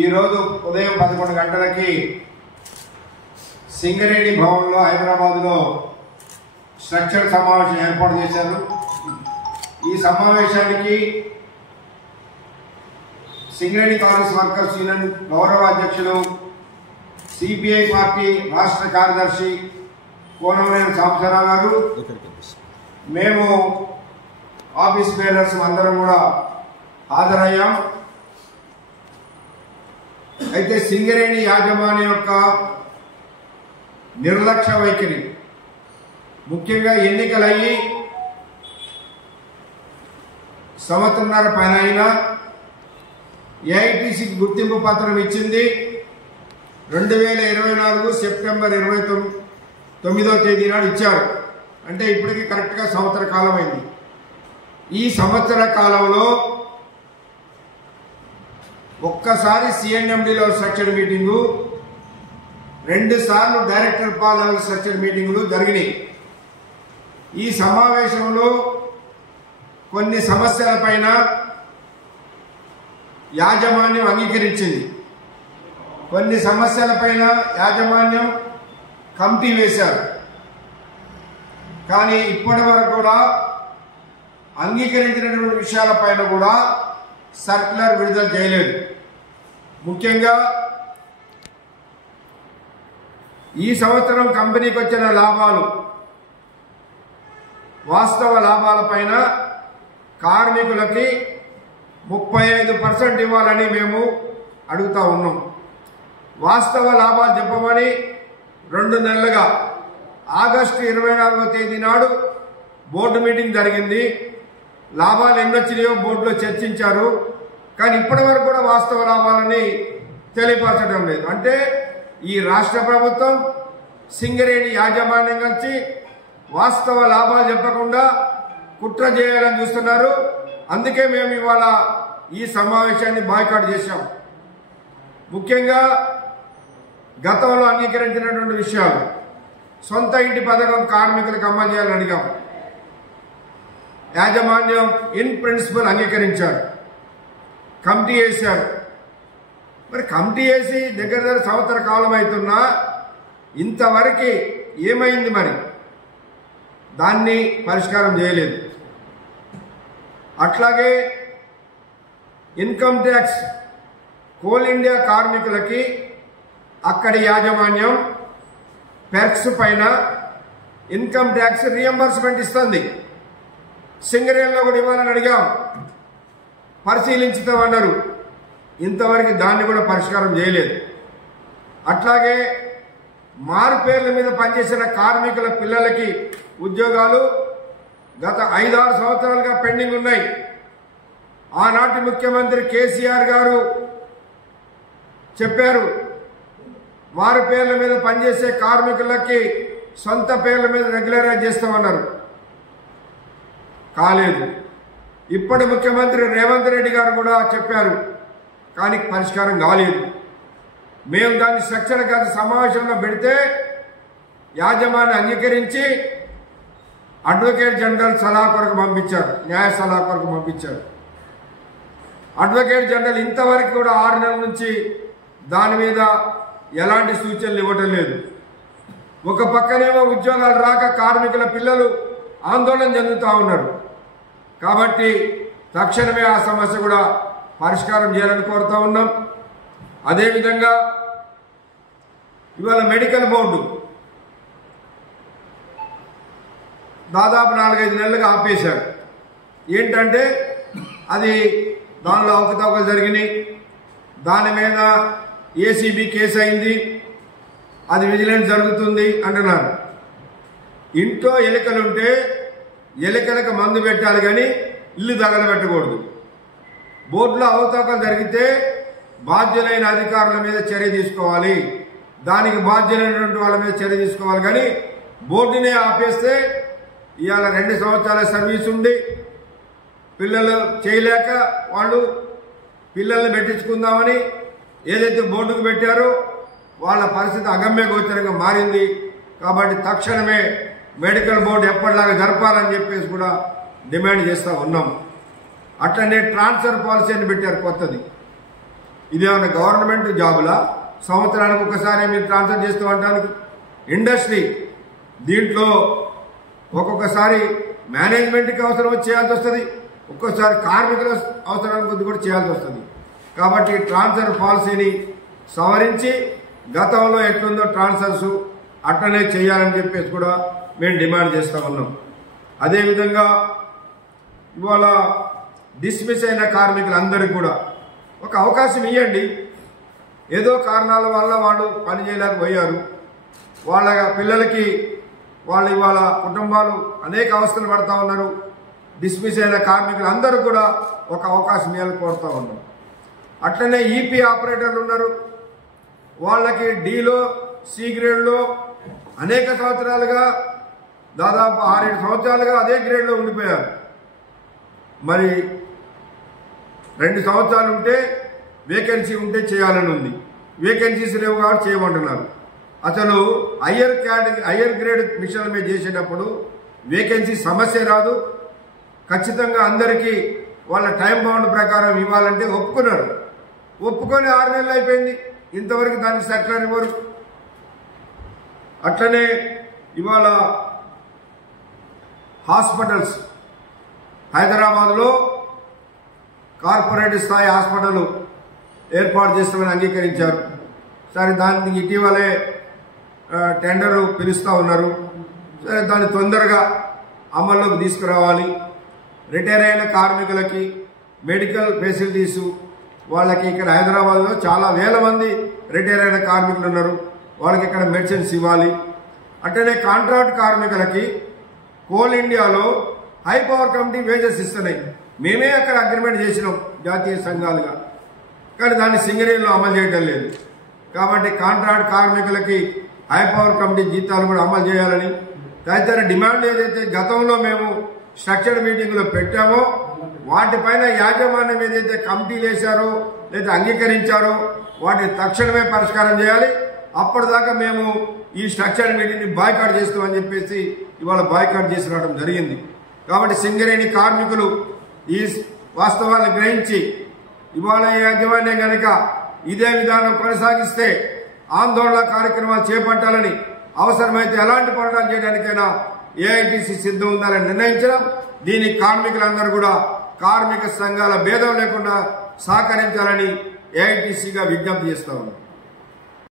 ఈరోజు ఉదయం 11 గంటలకి సింగరేణి భవన్లో హైదరాబాద్లో స్ట్రక్చర్ సమావేశం ఏర్పాటు చేశారు. ఈ సమావేశానికి సింగరేణి కాంగ్రెస్ వర్కర్స్ యూనియన్ గౌరవ అధ్యక్షులు సిపిఐ పార్టీ రాష్ట్ర కార్యదర్శి కోనమనేని సాంబశివరావు గారు, మేము ఆఫీస్ బేరర్స్ అందరం కూడా హాజరయ్యాం. అయితే సింగరేణి యాజమాన్యం యొక్క నిర్లక్ష్య వైఖరి, ముఖ్యంగా ఎన్నికలయ్యి సంవత్సరంన్నర పైన అయినా ఏఐటీసీకి గుర్తింపు పత్రం ఇచ్చింది 2024 సెప్టెంబర్ 29వ తేదీ నాడు ఇచ్చారు. అంటే ఇప్పటికీ కరెక్ట్గా సంవత్సర కాలం అయింది. ఈ సంవత్సర కాలంలో ఒక్కసారి సిఎన్ఎండిలో స్ట్రక్చర్ మీటింగు, 2 సార్లు డైరెక్టర్ పాల్ లెవెల్ స్ట్రక్చర్ మీటింగులు జరిగినాయి. ఈ సమావేశంలో కొన్ని సమస్యలపైన యాజమాన్యం అంగీకరించింది. కొన్ని సమస్యలపైన యాజమాన్యం కమిటీ వేశారు. కానీ ఇప్పటి వరకు కూడా అంగీకరించినటువంటి విషయాలపైన కూడా సర్క్యులర్ విడుదల చేయలేదు. ముఖ్యంగా ఈ సంవత్సరం కంపెనీకి వచ్చిన లాభాలు, వాస్తవ లాభాలపైన కార్మికులకి 35% ఇవ్వాలని మేము అడుగుతా ఉన్నాం. వాస్తవ లాభాలు చెప్పమని 2 నెలలుగా ఆగస్టు 24వ తేదీ నాడు బోర్డు మీటింగ్ జరిగింది. లాభాలు ఎన్నొచ్చినాయో బోర్డులో చర్చించారు. కానీ ఇప్పటి వరకు కూడా వాస్తవ లాభాలని తెలియపరచడం లేదు. అంటే ఈ రాష్ట్ర ప్రభుత్వం సింగరేణి యాజమాన్యం కలిసి వాస్తవ లాభాలు చెప్పకుండా కుట్ర చేయాలని చూస్తున్నారు. అందుకే మేము ఇవాళ ఈ సమావేశాన్ని బాయ్కాట్ చేశాం. ముఖ్యంగా గతంలో అంగీకరించినటువంటి విషయాలు, సొంత ఇంటి పథకం కార్మికులకు అమలు చేయాలని అడిగాం. యాజమాన్యం ఇన్ ప్రిన్సిపల్ అంగీకరించారు, కమిటీ వేశారు. మరి కమిటీ వేసి దగ్గర సంవత్సర కాలం అవుతున్నా ఇంతవరకు ఏమైంది? మరి దాన్ని పరిష్కారం చేయలేదు. అట్లాగే ఇన్కమ్ ట్యాక్స్, కోల్ ఇండియా కార్మికులకి అక్కడి యాజమాన్యం పెర్క్స్ పైన ఇన్కమ్ ట్యాక్స్ రియంబర్స్మెంట్ ఇస్తుంది. సింగరేణిలో కూడా ఇవ్వాలని అడిగాం, పరిశీలించుతామన్నారు. ఇంతవరకు దాన్ని కూడా పరిష్కారం చేయలేదు. అట్లాగే మారు పేర్ల మీద పనిచేసిన కార్మికుల పిల్లలకి ఉద్యోగాలు గత 5-6 సంవత్సరాలుగా పెండింగ్ ఉన్నాయి. ఆనాటి ముఖ్యమంత్రి కేసీఆర్ గారు చెప్పారు, మారు పేర్ల మీద పనిచేసే కార్మికులకి సొంత పేర్ల మీద రెగ్యులరైజ్ చేస్తామన్నారు. కాలేదు. ఇప్పటి ముఖ్యమంత్రి రేవంత్ రెడ్డి గారు కూడా చెప్పారు, కానీ పరిష్కారం కాలేదు. మేము దాన్ని స్ట్రక్చర్ గత సమావేశంలో పెడితే యాజమాన్యం అంగీకరించి అడ్వకేట్ జనరల్ సలహా కొరకు పంపించారు, న్యాయ సలహా కొరకు పంపించారు. అడ్వకేట్ జనరల్ ఇంతవరకు కూడా 6 నెలల నుంచి దాని మీద ఎలాంటి సూచనలు ఇవ్వటం లేదు. ఒక పక్కనేమో ఉద్యోగాలు రాక కార్మికుల పిల్లలు ఆందోళన చెందుతూ ఉన్నారు. కాబట్టి తక్షణమే ఆ సమస్య కూడా పరిష్కారం చేయాలని కోరుతా ఉన్నాం. అదేవిధంగా ఇవాళ మెడికల్ బోర్డు దాదాపు 4-5 నెలలుగా ఆపేశారు. ఏంటంటే అది దానిలో అవకతవకలు జరిగినాయి, దాని మీద ఏసీబీ కేసు అయింది, అది విజిలెన్స్ జరుగుతుంది అంటున్నారు. ఇంట్లో ఎలుకలుంటే ఎలుకలకు మందు పెట్టాలి కానీ ఇల్లు తగలబెట్టకూడదు. బోర్డులో అవకతవకలు జరిగితే బాధ్యులైన అధికారుల మీద చర్య తీసుకోవాలి, దానికి బాధ్యులైనటువంటి వాళ్ళ మీద చర్య తీసుకోవాలి. కానీ బోర్డునే ఆపేస్తే ఇవాళ 2 సంవత్సరాల సర్వీస్ ఉండి పిల్లలు చేయలేక వాళ్ళు పిల్లల్ని పెట్టించుకుందామని ఏదైతే బోర్డుకు పెట్టారో వాళ్ళ పరిస్థితి అగమ్య గోచరంగా మారింది. కాబట్టి తక్షణమే మెడికల్ బోర్డు ఎప్పటిలాగా జరపాలని చెప్పేసి కూడా డిమాండ్ చేస్తూ ఉన్నాం. అట్లనే ట్రాన్స్ఫర్ పాలసీ అని పెట్టారు కొత్తది. ఇదేమన్నా గవర్నమెంట్ జాబులా? సంవత్సరానికి ఒకసారి మీరు ట్రాన్స్ఫర్ చేస్తూ అంటానికి ఇండస్ట్రీ దీంట్లో ఒక్కొక్కసారి మేనేజ్మెంట్కి అవసరం చేయాల్సి వస్తుంది, ఒక్కోసారి కార్మికుల అవసరానికి కొద్ది కూడా చేయాల్సి వస్తుంది. కాబట్టి ట్రాన్స్ఫర్ పాలసీని సవరించి గతంలో ఎట్లుందో ట్రాన్స్ఫర్స్ అట్లనే చేయాలని చెప్పేసి కూడా మేము డిమాండ్ చేస్తా ఉన్నాం. అదేవిధంగా ఇవాళ డిస్మిస్ అయిన కార్మికులందరికీ కూడా ఒక అవకాశం ఇవ్వండి. ఏదో కారణాల వల్ల వాళ్ళు పని చేయలేకపోయారు, వాళ్ళ పిల్లలకి వాళ్ళు ఇవాళ కుటుంబాలు అనేక అవస్థలు పడతా ఉన్నారు. డిస్మిస్ అయిన కార్మికులందరూ కూడా ఒక అవకాశం ఇవ్వాలని కోరుతా ఉన్నాం. అట్లనే ఈపీ ఆపరేటర్లు ఉన్నారు, వాళ్ళకి డీలో సి గ్రేడ్లో అనేక సంవత్సరాలుగా దాదాపు 6-7 సంవత్సరాలుగా అదే గ్రేడ్లో ఉండిపోయారు. మరి 2 సంవత్సరాలు ఉంటే వేకెన్సీ ఉంటే చేయాలని ఉంది, వేకెన్సీస్ లేవు కాబట్టి చేయమంటున్నారు. అసలు హయ్యర్ గ్రేడ్ మిషన్ల మీద చేసేటప్పుడు వేకెన్సీ సమస్య రాదు, ఖచ్చితంగా అందరికీ వాళ్ళ టైం బౌండ్ ప్రకారం ఇవ్వాలంటే ఒప్పుకున్నారు. ఒప్పుకొని 6 నెలలు అయిపోయింది, ఇంతవరకు దానికి సర్కారు ఇవ్వరు. అట్లనే ఇవాళ హాస్పిటల్స్ హైదరాబాద్లో కార్పొరేట్ స్థాయి హాస్పిటల్ ఏర్పాటు చేస్తామని అంగీకరించారు. సరే, దానికి ఇటీవలే టెండరు పిలుస్తూ ఉన్నారు. సరే, దాన్ని తొందరగా అమల్లోకి తీసుకురావాలి. రిటైర్ అయిన కార్మికులకి మెడికల్ ఫెసిలిటీసు వాళ్ళకి ఇక్కడ హైదరాబాద్లో చాలా వేల మంది రిటైర్ అయిన కార్మికులు ఉన్నారు, వాళ్ళకి ఇక్కడ మెడిసిన్స్ ఇవ్వాలి. అట్లనే కాంట్రాక్ట్ కార్మికులకి కోల్ ఇండియాలో హై పవర్ కమిటీ వేజెస్ ఇస్తున్నాయి. మేమే అక్కడ అగ్రిమెంట్ చేసినాం జాతీయ సంఘాలుగా, కానీ దాన్ని సింగరేణిలో అమలు చేయడం లేదు. కాబట్టి కాంట్రాక్ట్ కార్మికులకి హై పవర్ కమిటీ జీతాలు కూడా అమలు చేయాలని తదితర డిమాండ్ ఏదైతే గతంలో మేము స్ట్రక్చర్డ్ మీటింగ్లో పెట్టామో వాటిపైన యాజమాన్యం ఏదైతే కమిటీలు వేశారో లేదా అంగీకరించారో వాటిని తక్షణమే పరిష్కారం చేయాలి. అప్పటిదాకా మేము ఈ స్ట్రక్చర్డ్ మీటింగ్ని బాయ్కాట్ చేస్తామని చెప్పేసి ఇవాళ బాయ్కాట్ చేసి రావడం జరిగింది. కాబట్టి సింగరేణి కార్మికులు ఈ వాస్తవాలను గ్రహించి ఇవాళ యాజమాన్యం కనుక ఇదే విధానం కొనసాగిస్తే ఆందోళన కార్యక్రమాలు చేపట్టాలని, అవసరమైతే ఎలాంటి పోరాటాలు చేయడానికైనా ఏఐటీసీ సిద్ధం ఉండాలని నిర్ణయించడం. దీనికి కార్మికులందరూ కూడా కార్మిక సంఘాల భేదం లేకుండా సహకరించాలని ఏఐటీసీగా విజ్ఞప్తి చేస్తా ఉన్నాం.